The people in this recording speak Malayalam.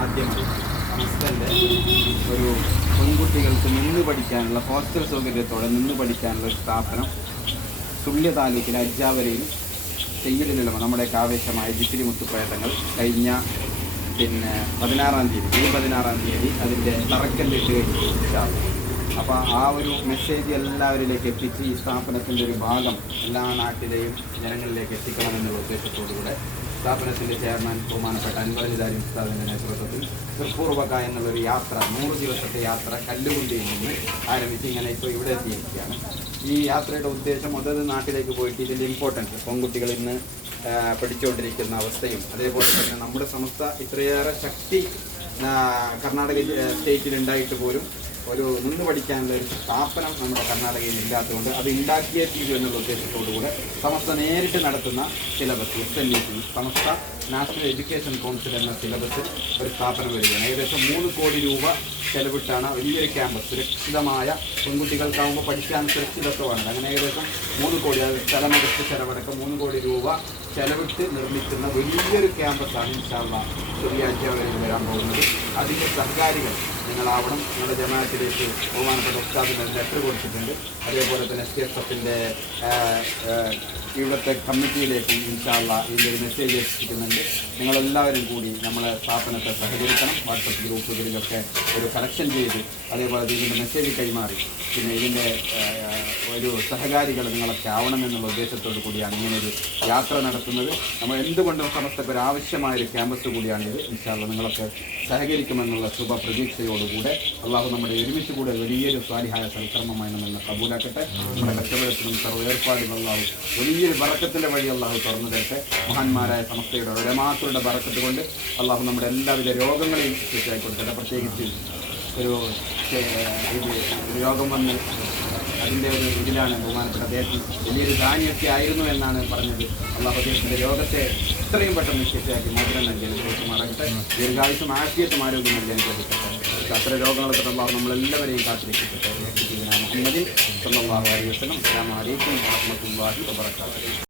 ആദ്യമായി സമസ്തൻ്റെ ഒരു പെൺകുട്ടികൾക്ക് നിന്ന് പഠിക്കാനുള്ള ഹോസ്റ്റൽ സൗകര്യത്തോടെ നിന്ന് പഠിക്കാനുള്ള ഒരു സ്ഥാപനം തുല്യ താലൂക്കിലെ അജ്ജാവരയിൽ ചെയ്യലിലുള്ള നമ്മുടെയൊക്കെ ആവേശമായ ജിത്തിരി മുത്തുപ്രയത്നങ്ങൾ കഴിഞ്ഞ 16-ാം തീയതി അതിൻ്റെ തറക്കല്ലിട്ട് കഴിഞ്ഞു. അപ്പോൾ ആ ഒരു മെസ്സേജ് എല്ലാവരിലേക്ക് എത്തിച്ച് ഈ സ്ഥാപനത്തിൻ്റെ ഒരു ഭാഗം എല്ലാ നാട്ടിലെയും ജനങ്ങളിലേക്ക് എത്തിക്കണമെന്നുള്ള ഉദ്ദേശത്തോടുകൂടെ സ്ഥാപനത്തിൻ്റെ ചെയർമാൻ ബഹുമാനപ്പെട്ട അൻവർ ഹിദാരി ഉസ്താദിൻ്റെ നേതൃത്വത്തിൽ തൃപ്പൂർവക എന്നുള്ളൊരു യാത്ര 100 ദിവസത്തെ യാത്ര കല്ലുകുണ്ടിയിൽ നിന്ന് ആരംഭിച്ച് ഇങ്ങനെ ഇപ്പോൾ ഇവിടെ എത്തിയിരിക്കുകയാണ്. ഈ യാത്രയുടെ ഉദ്ദേശം അതത് നാട്ടിലേക്ക് പോയിട്ട് ഇതിൻ്റെ ഇമ്പോർട്ടൻസ് പെൺകുട്ടികൾ ഇന്ന് പഠിച്ചുകൊണ്ടിരിക്കുന്ന അവസ്ഥയും അതേപോലെ തന്നെ നമ്മുടെ സമസ്ത ഇത്രയേറെ ശക്തി കർണാടക സ്റ്റേറ്റിലുണ്ടായിട്ട് പോലും ഒരു നിന്ന് പഠിക്കാനുള്ള ഒരു സ്ഥാപനം നമ്മുടെ കർണാടകയിൽ ഇല്ലാത്തതുകൊണ്ട് അത് ഉണ്ടാക്കിയേ തീരൂ എന്നുള്ള ഉദ്ദേശത്തോടുകൂടെ സമസ്ത നേരിട്ട് നടത്തുന്ന സിലബസ് SNEC സമസ്ത നാഷണൽ എഡ്യൂക്കേഷൻ കൗൺസിൽ എന്ന സിലബസ് ഒരു സ്ഥാപനം വരികയാണ്. ഏകദേശം 3 കോടി രൂപ ചെലവിട്ടാണ് വലിയൊരു ക്യാമ്പസ് സുരക്ഷിതമായ പെൺകുട്ടികൾക്കാവുമ്പോൾ പഠിക്കാൻ സുരക്ഷിതത്വമാണ്. അങ്ങനെ ഏകദേശം 3 കോടി സ്ഥലമടച്ച് ചെലവടക്കം 3 കോടി രൂപ ചെലവിട്ട് നിർമ്മിക്കുന്ന വലിയൊരു ക്യാമ്പസാണ് ഇൻഷാ അല്ലാഹ് ചെറിയാഴ്ചവരിൽ വരാൻ പോകുന്നത്. അതിൻ്റെ സഹകാരികൾ നിങ്ങളാവണം. നിങ്ങളുടെ ജമാഅത്തിലേക്ക് ബഹുമാനപ്പെട്ട ഉസ്താദിന് ലെറ്റർ കൊടുത്തിട്ടുണ്ട്. അതേപോലെ തന്നെ STFൻ്റെ ഇവിടുത്തെ കമ്മിറ്റിയിലേക്ക് ഇൻഷാ അല്ലാഹ് ഇതിൻ്റെ ഒരു മെസ്സേജ് എത്തിക്കുന്നുണ്ട്. നിങ്ങളെല്ലാവരും കൂടി നമ്മളെ സ്ഥാപനത്തെ സഹകരിക്കണം. വാട്സപ്പ് ഗ്രൂപ്പുകളിലൊക്കെ ഒരു കണക്ഷൻ ചെയ്ത് അതേപോലെ ഇതിൻ്റെ മെസ്സേജ് കൈമാറി പിന്നെ ഇതിൻ്റെ ഒരു സഹകാരികൾ നിങ്ങളൊക്കെ ആവണമെന്നുള്ള ഉദ്ദേശത്തോടു കൂടിയാണ് ഇങ്ങനൊരു യാത്ര നടത്തുന്നത്. നമ്മൾ എന്തുകൊണ്ടും സമസ്തക്ക് ഒരു ആവശ്യമായൊരു ക്യാമ്പസ് കൂടിയാണിത്. ഇൻഷാ അല്ലാഹ് നിങ്ങളൊക്കെ സഹകരിക്കുമെന്നുള്ള ശുഭപ്രതീക്ഷയോടുകൂടെ അള്ളാഹു നമ്മുടെ ഒരുമിച്ച് കൂടെ വലിയൊരു സ്വാലിഹായ സൽക്കർമ്മമായി നമ്മൾ കബൂലാക്കട്ടെ. നമ്മുടെ കച്ചവടത്തിനും സർവ്വ ഏർപ്പാടും അള്ളാഹു വലിയൊരു ബറക്കത്തിൻ്റെ വഴി അള്ളാഹു തുറന്നു തരട്ടെ. മഹാന്മാരായ സമസ്തയുടെ ഉലമാക്കളുടെ ബറക്കത്ത് കൊണ്ട് അള്ളാഹു നമ്മുടെ എല്ലാവിധ രോഗങ്ങളെയും ശിക്ഷിച്ചായി കൊടുക്കട്ടെ. പ്രത്യേകിച്ച് ഒരു രോഗം വന്ന് അതിൻ്റെ ഒരു ഇതിലാണ് ബഹുമാനപ്പെട്ട അദ്ദേഹത്തിന് വലിയൊരു ധാന്യമൊക്കെ ആയിരുന്നു എന്നാണ് പറഞ്ഞത്. അള്ളാഹു അദ്ദേഹത്തിൻ്റെ രോഗത്തെ എത്രയും പെട്ടെന്ന് ശിക്ഷയാക്കി മോചനം നൽകി അനുഗ്രഹിക്കുമാറാകട്ടെ. ദീർഘായുസ്സും ആഫിയത്തും ആരോഗ്യം നൽകി അനുഗ്രഹിക്കട്ടെ. അത്ര രോഗങ്ങളൊക്കെ അള്ളാഹു നമ്മളെല്ലാവരെയും കാത്തിരക്ഷിക്കട്ടെ. മുഹമ്മദ് സല്ലല്ലാഹു അലൈഹി വസല്ലം. അസ്സലാമു അലൈക്കും വറഹ്മത്തുള്ളാഹി വബറകാതുഹു.